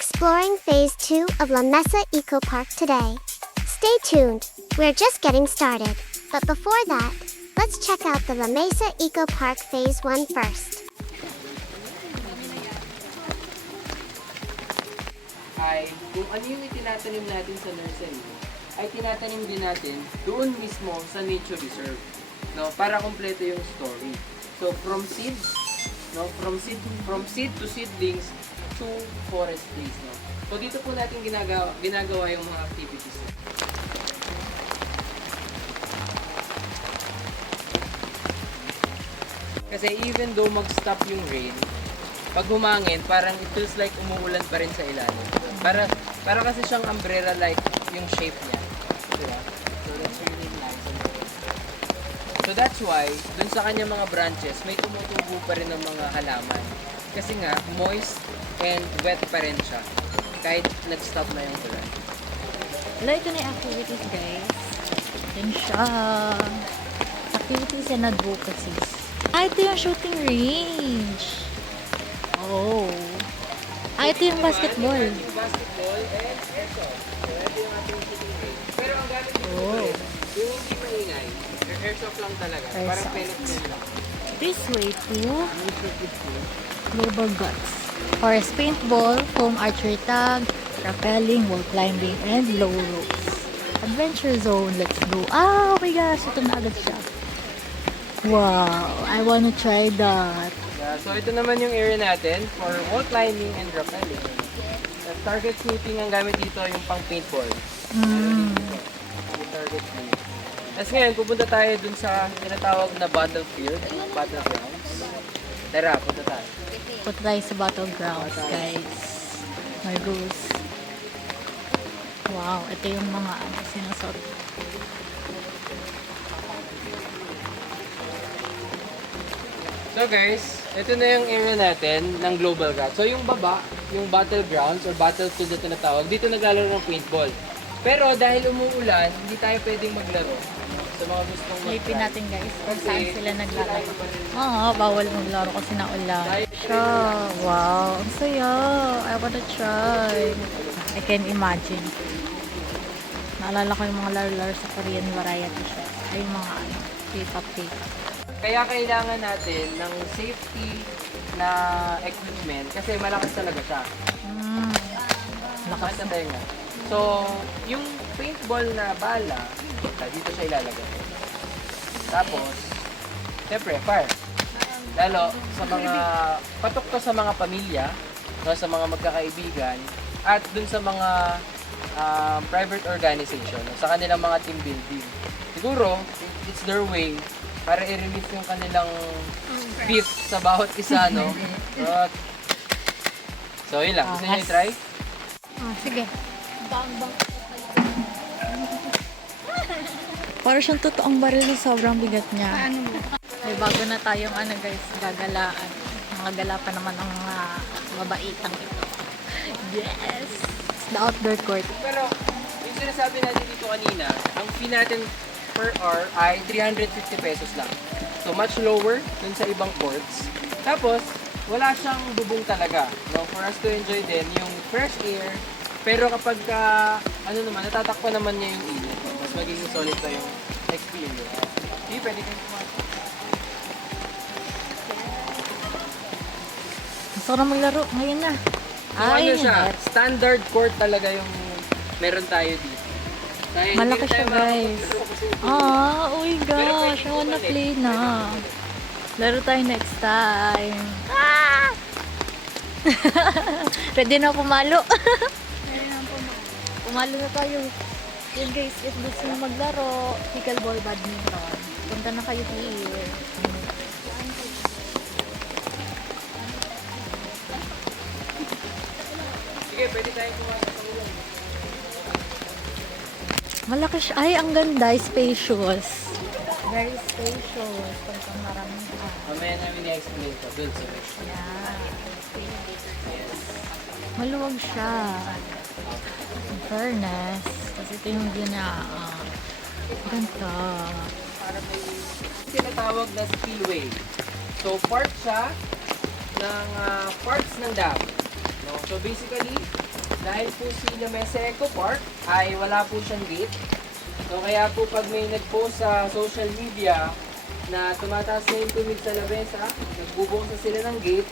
exploring Phase 2 of La Mesa Eco Park today. Stay tuned, we're just getting started. But before that, let's check out the La Mesa Eco Park Phase 1 first. Ay kung ano yung itinatanim natin sa nursery, ay tinatanim din natin doon mismo sa nature reserve, no, para kumpleto yung story. So from seed to seedlings to forest trees, no. So dito po natin ginagawa yung mga activities. Kasi even though mag-stop yung rain, pag humangin, parang it feels like umuulan pa rin sa ilalim. Para kasi siyang umbrella-like yung shape niya. Diba? So that's really nice. So that's why, dun sa kanya mga branches, may tumutubo pa rin ng mga halaman. Kasi nga, moist and wet pa rin siya. Kahit nag-stop na yung ulan. Wala, ito na yung activities, guys. Yan siya. Activities and advocacies. Ito yung shooting range. Oh. Ito yung basketball. Ito yung basketball and airsoft. So ito yung ating shooting range. Pero ang gamit dito yung hindi maingay. Airsoft lang talaga. Parang pellet gun lang. This way to Global Guts. Forest paintball, foam archery tag, rappelling, wall climbing, and low ropes. Adventure zone, let's go. Oh my gosh, ito na agad siya. Wow, I wanna try that. Yeah, so ito naman yung area natin for wall climbing and rappelling. Target shooting ang gamit dito yung pang paintball. Yung target shooting. Tapos ngayon, pupunta tayo dun sa tinatawag na battlefield, battlegrounds. Tara, punta tayo. Punta tayo sa battlegrounds, guys. My goose. Wow, ito yung mga sinasot. So guys, ito na yung area natin ng Global Guts. So yung baba, yung battlegrounds or battlefield na tinatawag, dito naglalaro ng paintball. Pero dahil umuulan, hindi tayo pwedeng maglaro. Sa mga gustong Lipin mag-try. natin, guys, kung Kasi, saan sila naglalaro. Oo, bawal maglaro kasi naulan. Siya, wow, ang saya. I wanna try. I can imagine. Naalala ko yung mga laro-laro sa Korean variety show. Ay, yung mga ano, K-pop. Kaya kailangan natin ng safety na equipment kasi malakas talaga siya. Lakas na tenga. So, yung paintball na bala, dito siya ilalagay. Tapos, siyempre, fire. Lalo sa mga, patok to sa mga pamilya, no, sa mga magkakaibigan, at dun sa mga private organization, sa kanilang mga team building. Siguro, it's their way para i-release yung kanilang beef sa bawat isa, no? So, yun lang. Gusto nyo i-try? Sige. Para siyang totoong baril na sobrang bigat niya. May bago na tayong guys, gagalaan. Mga gala pa naman ang mabaitang ito. Yes! The outdoor court. Pero, yung sinasabi natin dito kanina, ang fee natin per hour ay 350 pesos lang. So, much lower dun sa ibang courts. Tapos, wala siyang bubong talaga. No? For us to enjoy din yung fresh air. Pero kapag natatakpan naman niya yung init, mas magiging solid pa yung experience. Hindi, pwede kayong pumasok. Gusto ko na maglaro. Ngayon na. So, ano siya? Standard court talaga yung meron tayo dito. Dahil Malaki hindi siya, tayo guys. makakapagturo. Oh my gosh. I wanna play na. Laro tayo next time. Ready na pumalo. Pumalo na tayo. Yun guys, if gusto nyo maglaro, pickleball, badminton, punta na kayo here. Sige, pwede tayong pumasok sa ulo. Malaki siya. Ay, ang ganda. Spacious. Very spacious. Pagkang maraming Mamaya namin i-explain ko. Doon sa yeah. Maluwag siya. In fairness. Kasi ito yung view niya. Ganda. para may tinatawag na spillway. So, part siya ng parts ng dam. No? So basically, dahil po si Lamesa Eco Park ay wala po siyang gate. So kaya po pag may nag-post sa social media na tumataas na yung tubig sa Lamesa, nagbubukas na sila ng gate,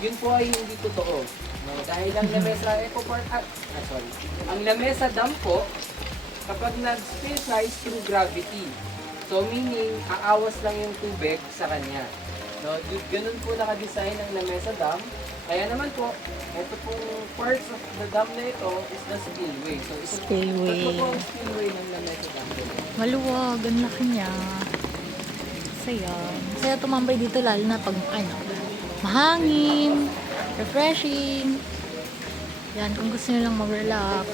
yun po ay hindi totoo. No? Dahil ang Lamesa Eco Park, ang Lamesa Dam po, kapag nag-spill siya is through gravity. So meaning, aawas lang yung tubig sa kanya. No, ganun po nakadesign ang Lamesa Dam. Kaya naman po, ito pong parts of the dam na ito is the spillway. So Spillway. ito po ang spillway ng Lamesa Dam. Maluwag, ang laki niya. Saya. Saya tumambay dito lalo na pag mahangin, refreshing. Yan, kung gusto nyo lang mag-relax,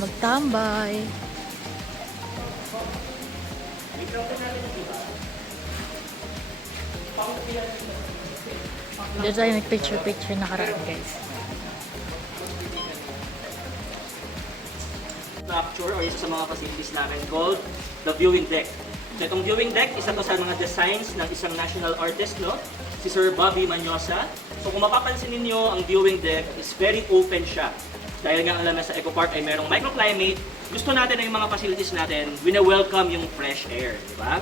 magtambay. Dito tayo nag-picture-picture nakaraan, guys. Structure or isa sa mga facilities namin called the viewing deck. So itong viewing deck, isa to sa mga designs ng isang national artist, no? Si Sir Bobby Manyosa. So kung mapapansin ninyo, ang viewing deck is very open siya. Dahil nga alam na sa Eco Park ay merong microclimate, gusto natin na yung mga facilities natin, wina-welcome yung fresh air, di ba?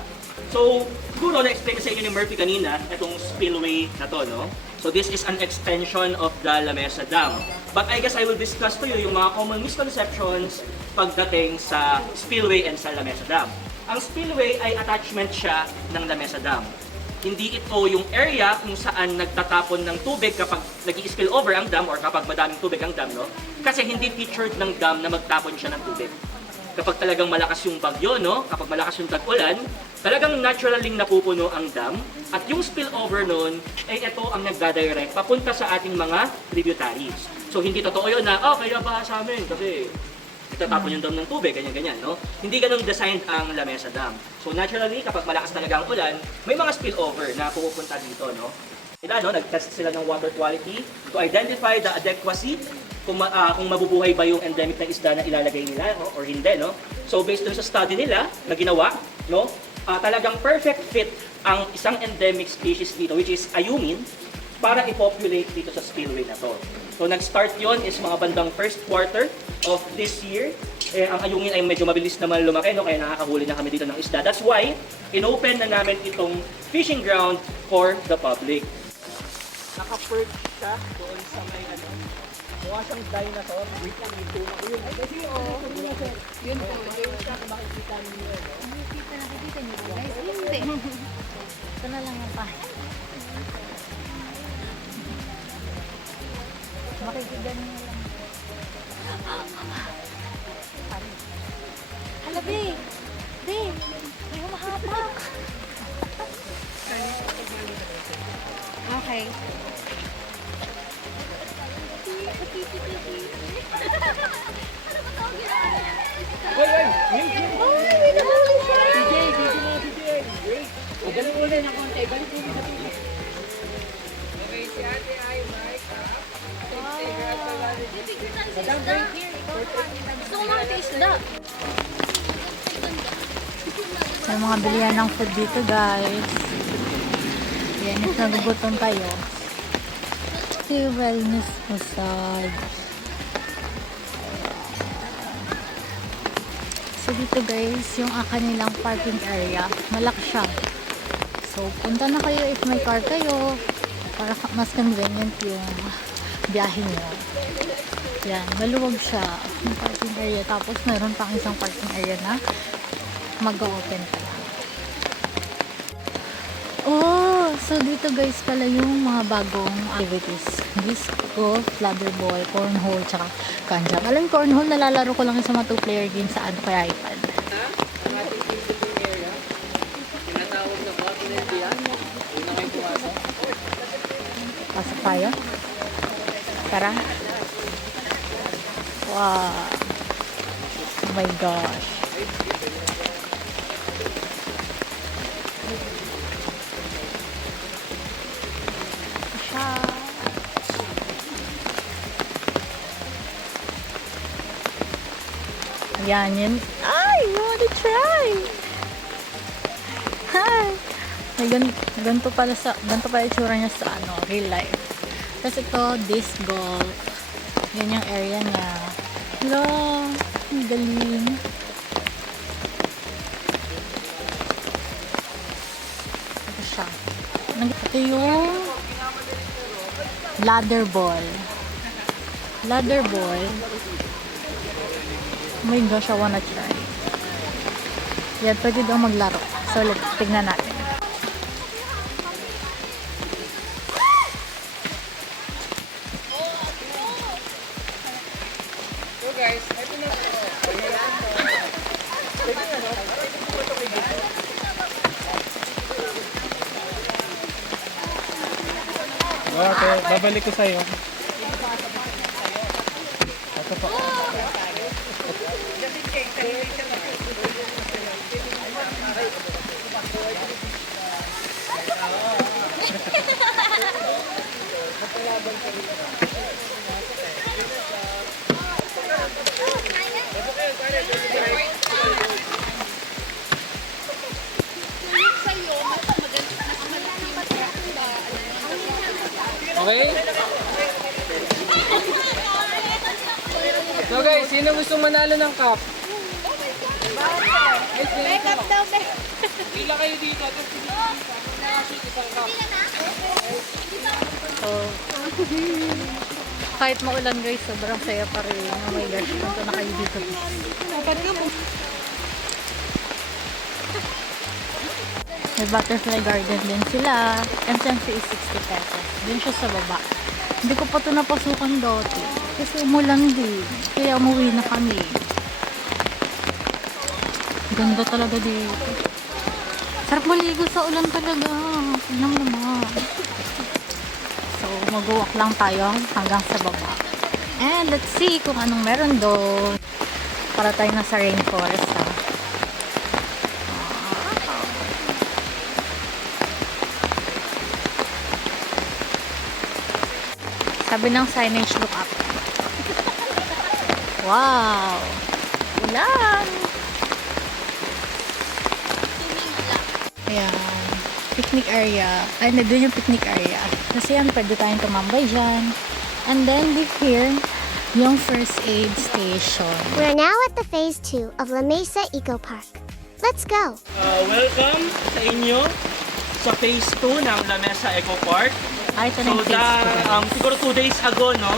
So, siguro na-explain sa inyo ni Murphy kanina, itong spillway na to, no? So this is an extension of the Lamesa Dam. But I guess I will discuss to you yung mga common misconceptions pagdating sa spillway and sa Lamesa Dam. Ang spillway ay attachment siya ng Lamesa Dam. Hindi ito yung area kung saan nagtatapon ng tubig kapag nag-i-spill over ang dam or kapag madaming tubig ang dam, no? Kasi hindi featured ng dam na magtapon siya ng tubig. Kapag talagang malakas yung bagyo, no? Kapag malakas yung tag-ulan, talagang naturaling napupuno ang dam at yung spillover nun, ay ito ang nagdadirect papunta sa ating mga tributaries. So hindi totoo yun na, kaya ba sa amin? Kasi itatapon yung dam ng tubig, ganyan-ganyan, no? Hindi ganun designed ang Lamesa Dam. So naturally, kapag malakas talaga ang ulan, may mga spillover na pupunta dito, no? Nag-test sila ng water quality to identify the adequacy kung mabubuhay ba yung endemic na isda na ilalagay nila, no? Or hindi, no? So based dun sa study nila na ginawa, no? Talagang perfect fit ang isang endemic species dito, which is ayungin, para i-populate dito sa spillway na to. So nag-start yon is mga bandang first quarter of this year. Ang ayungin ay medyo mabilis naman lumaki, no? Kaya nakakahuli na kami dito ng isda. That's why, inopen na namin itong fishing ground for the public. Naka-perch siya doon sa may mukha siyang dinosaur. Wait lang, yung tuna ko yun. Ay, kasi yun po, yung siya kung makikita ninyo. Nakikita niyo ba, guys? Hindi. Ito na lang ang pahay. Makikita niyo lang. Hala, be! Be! May humahapak! Okay. Galing mo na ng konti, galing mo na ng Okay, si ate ay Mike, May mga bilihan ng food dito, guys. Yan, if nagugutom tayo. Ito yung wellness massage. So dito, guys, yung kanilang parking area, malaki siya. So punta na kayo if may car kayo para mas convenient yung biyahe nyo. Yan, maluwag siya yung parking area. Tapos meron pang isang parking area na mag-open pa lang. Oh, so dito guys pala yung mga bagong activities. Disc golf, ladderboy, cornhole, tsaka kanjang. Alam ko, cornhole nalalaro ko lang sa mga 2-player game sa ano kaya iPad. Ang ating visiting area, tinatawag na continent yan. Huwag na kayo pumasok. Pasok tayo. Tara. Wow. Oh my gosh. Siya. Ayan yun. Ay, you wanna try? Hi. May ganito pala itsura niya sa real life. Tapos ito, disc golf. Yan yung area niya. Hello! Ang galing. Ito siya. Ito yung ladder ball. Ladder ball. Oh my gosh, I wanna try. Yan, pwede daw maglaro. So, tignan natin. So guys, ito na. Okay, babalik ko sa'yo. Ito po. Okay? So guys, sino gusto manalo ng cup? Make up daw, pila kayo dito. Tapos nakashoot isang cup. So, kahit maulan guys, sobrang saya pa rin. Oh my gosh, punta na kayo dito. May butterfly garden din sila. Entrance fee is 60 pesos. Din siya sa baba. Hindi ko pa ito napasukan dati. Kasi umulan din. Kaya umuwi na kami. Ganda talaga dito. Sarap maligo sa ulan talaga. Tignan mo naman. So, mag-walk lang tayo hanggang sa baba. And let's see kung anong meron doon. Para tayo nasa rainforest ha. Sabi ng signage, look up. Wow! Ulan! Ayan. Picnic area. Ay, doon yung picnic area. Kasi yan, pwede tayong tumambay dyan. And then, here, yung first aid station. We're now at the phase 2 of La Mesa Eco Park. Let's go! Welcome sa inyo sa phase 2 ng La Mesa Eco Park. Ay, ito na So, yung phase 2. siguro 2 days ago, no,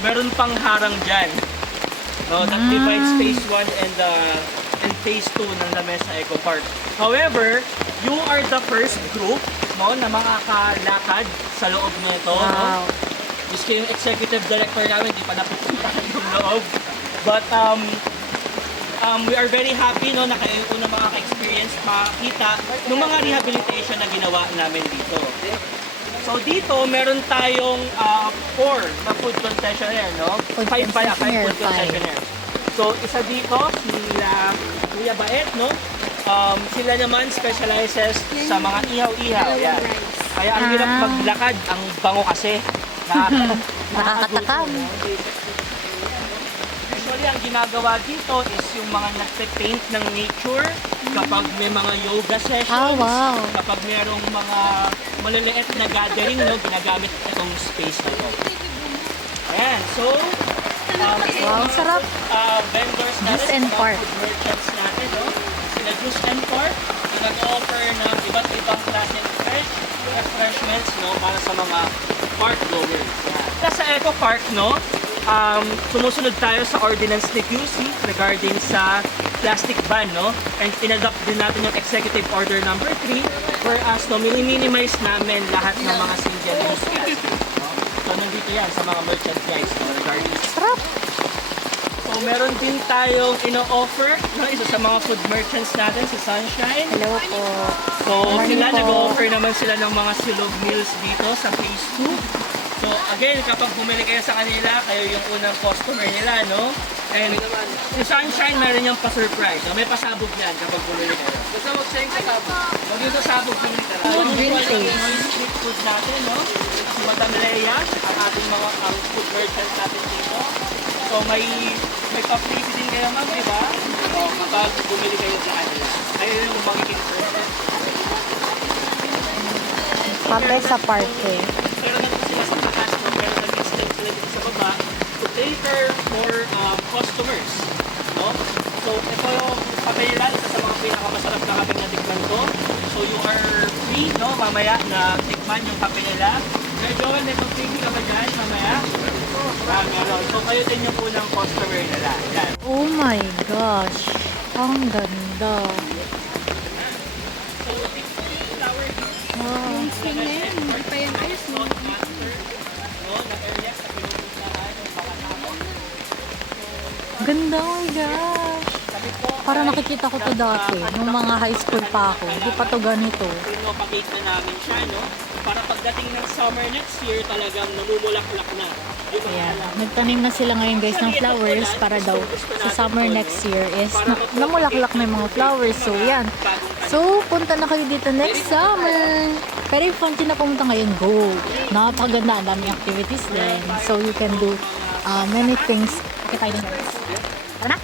meron pang harang dyan. No, that divides phase 1 and phase 2 ng La Mesa Eco Park. However, you are the first group, no, na makakalakad sa loob nito, Wow. no? Miski yung executive director namin, di pa napupuntahan yung loob. But, we are very happy, no, na kayo yung unang makaka-experience, makakita ng mga rehabilitation na ginawa namin dito. So dito, meron tayong 4 na food concessionaire, no? Food 5 concessionaire, food concessionaire. So isa dito, sila Kuya Baet, no? Sila naman specializes sa mga ihaw-ihaw. Yan. Kaya ang hirap maglakad, ang bango kasi. Nakakatakam. Usually, ang ginagawa dito is yung mga nagpe-paint ng nature kapag may mga yoga sessions, Ah, wow. kapag mayroong mga maliliit na gathering, no, ginagamit itong space na ito. Ayan, so, Wow, ang sarap. vendors natin, Juice and mga Park. food merchants natin, no? Sila Juice and Park, na nag-offer ng iba't ibang klaseng fresh refreshments, no, para sa mga park goers. Yan. Sa Eco Park, no, sumusunod tayo sa ordinance ni QC regarding sa plastic ban, no? And in-adopt din natin yung Executive Order number 3 whereas, no, minimize namin lahat ng mga single-use plastic. No? So, nandito yan sa mga merchant guys, no, regarding sa Sarap. So, meron din tayong ino-offer, no, isa sa mga food merchants natin, si Sunshine. Hello po. So, Morning sila, po. nag-offer naman sila ng mga silog meals dito sa phase 2. So, again, kapag bumili kayo sa kanila, kayo yung unang customer nila, no? And si Sunshine, meron niyang pa-surprise. No? May pasabog yan kapag bumili kayo. Basta mag-shine sa sabog. Huwag yung sasabog yung literal. Food Yung drinking. street food natin, no? Si Madam Leia, ang ating mga food merchants natin dito. So, may pa-freebie din kayo, ma'am, di ba? So, kapag bumili kayo sa kanila. Kayo yung magiging first. Kape sa parke. Pero nandun sila sa taas, no? Pero nag-extend sila dito sa baba. Today, cater for customers. No? So, ito yung papel isa sa mga pinakamasarap na kape na tikman ko. So, you are free, no, mamaya na tikman yung kape nila. Sir Joel, may pag-pili ka ba dyan mamaya? Meron. So, kayo din yung unang customer nila. Yan. Oh my gosh. Ang ganda. So, this flower here, Wow. hindi pa yan ayos, no? No, na area sa pinupuntahan, yung mga tao. Ganda, oh my gosh. Para nakikita ko to dati, nung mga high school pa ako. Hindi pa to ganito. Pinopakita na namin siya, no? Para pagdating ng summer next year, talagang namumulak-lak na. Yung mga Ayan. alam. Nagtanim na sila ngayon guys ng flowers para daw sa summer next year is namulaklak na yung mga flowers. So, yan. So, punta na kayo dito next summer. Pero if fun na pumunta ngayon, go. Napakaganda. Ang daming activities din. So, you can do many things. Okay tayo din guys. Tara na?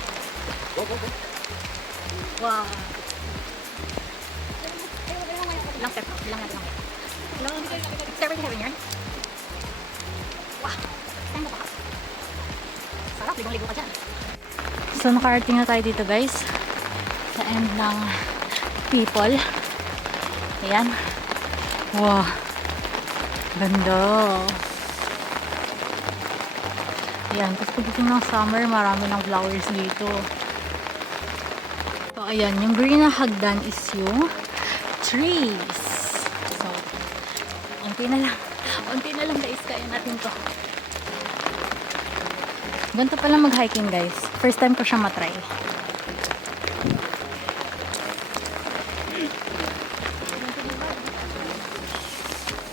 Wow. Ilang step? Ilang natin lang. Step right here. Wow. Stand up. Sarap. Ligong-ligo ka dyan. So, nakarating na tayo dito guys. Sa end ng people. Ayan. Wow. Ganda. Ayan. Tapos pagdating ng summer, marami ng flowers dito. So, ayan. Yung green na hagdan is yung trees. So, unti na lang. Unti na lang guys. Kaya natin to. Ganito pala mag-hiking guys. First time ko siya matry.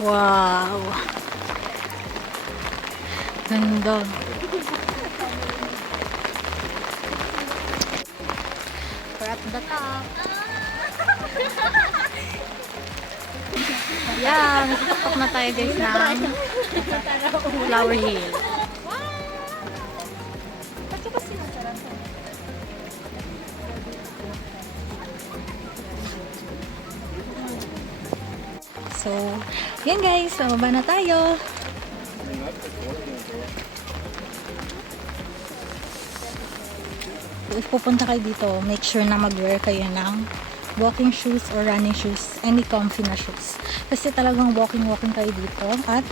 Wow! Ganda. We're at the top. Ayan, nagtapak na tayo guys ng Flower Hill. So, yan guys, pababa na tayo. So, if pupunta kayo dito, make sure na mag-wear kayo ng walking shoes or running shoes, any comfy na shoes. Kasi talagang walking kayo dito at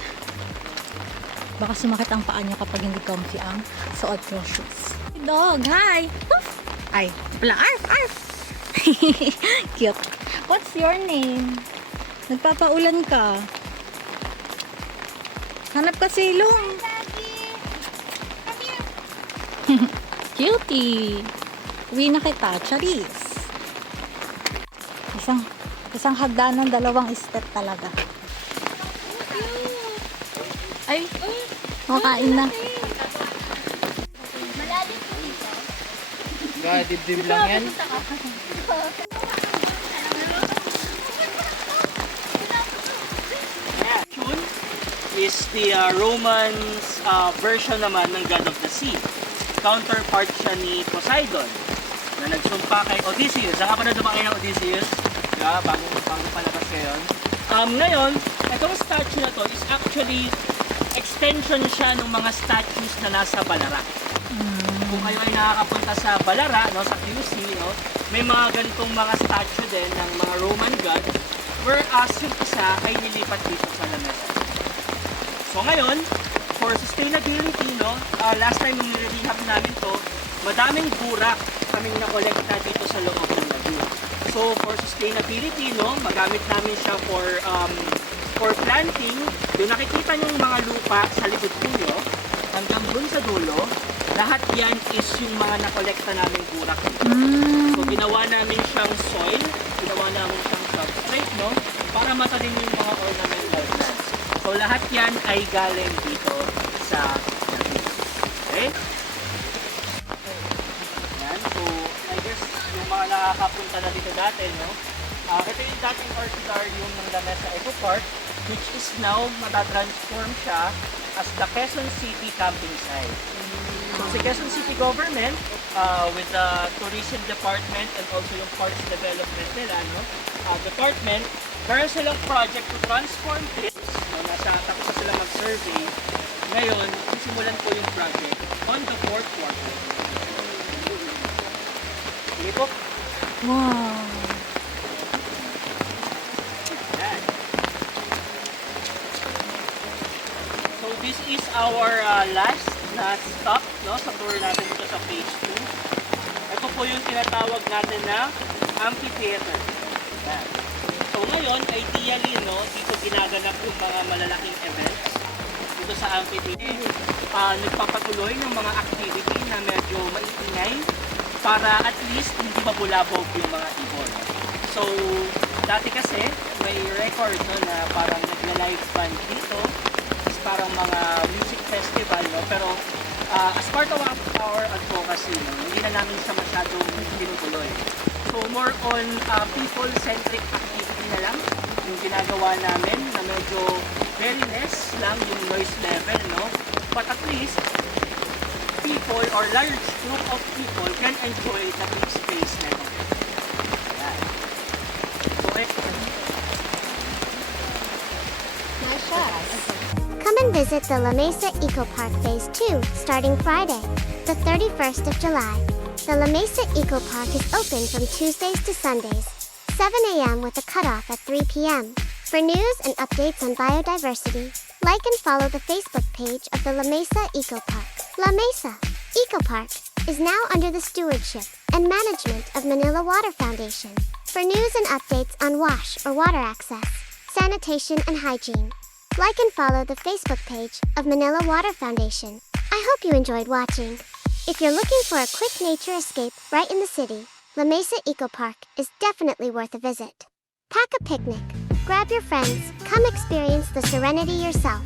baka sumakit ang paa nyo kapag hindi comfy ang suot yung shoes. Dog, hi! Ay, pala, arf, arf! Cute. What's your name? Nagpapaulan ka. Hanap ka silong. Cutie. Uwi na kita. Charis. Isang hagdanan, dalawang step talaga. Ay, makain na. Dibdib lang yan. Neptune is the Romans version naman ng God of the Sea. Counterpart siya ni Poseidon na nagsumpa kay Odysseus. Saan ka pa na dumakay ng Odysseus? Diba? Bago palabas ngayon. Ngayon, itong statue na to is actually extension siya ng mga statues na nasa Balara. Kung kayo ay nakakapunta sa Balara, no, sa QC, no, may mga ganitong mga statue din ng mga Roman gods, whereas yung isa ay nilipat dito sa Lamesa. So ngayon, for sustainability, no, last time nung nililihap namin to, madaming burak kaming nakolekta dito sa loob ng lagoon. So for sustainability, no, magamit namin siya for planting. Yung nakikita nyo yung mga lupa sa likod ninyo, hanggang dun sa dulo, lahat yan is yung mga nakolekta naming burak. So ginawa namin siyang soil, ginawa namin siyang substrate, no, para matanim yung mga ornamental plants. So lahat yan ay galing dito sa lagoon. Okay? Yan. So I guess yung mga nakakapunta na dito dati, no, ito yung dating orchidarium ng Lamesa Eco Park, which is now matatransform siya as the Quezon City camping site. So si Quezon City government, with the tourism department and also yung parks development nila, no, department, meron silang project to transform this, no, tapos na sila mag-survey, Ngayon, sisimulan po yung project on the fourth quarter. Sige po. Wow! Yan. So this is our last na stop, no, sa tour natin dito sa phase 2. Ito po yung tinatawag natin na amphitheater. Yan. So ngayon, ideally, no, dito ginaganap yung mga malalaking events dito sa amphitheater. Nagpapatuloy ng mga activity na medyo maingay para at least hindi mabulabog yung mga ibon. So, dati kasi may record, no, na parang nagla-live band dito. Is parang mga music festival, no, pero as part of our advocacy, no, hindi na namin siya masyadong tinutuloy. So, more on people-centric activity na lang yung ginagawa namin na medyo very less lang yung noise level, no? But at least, people or large group of people can enjoy the big space na ito. Yan. So, Nice shot! Come and visit the La Mesa Eco Park Phase 2 starting Friday, the 31st of July. The La Mesa Eco Park is open from Tuesdays to Sundays, 7 a.m. with a cutoff at 3 p.m. For news and updates on biodiversity, like and follow the Facebook page of the La Mesa Eco Park. La Mesa Eco Park is now under the stewardship and management of Manila Water Foundation. For news and updates on wash or water access, sanitation and hygiene, like and follow the Facebook page of Manila Water Foundation. I hope you enjoyed watching. If you're looking for a quick nature escape right in the city, La Mesa Eco Park is definitely worth a visit. Pack a picnic, grab your friends, come experience the serenity yourself.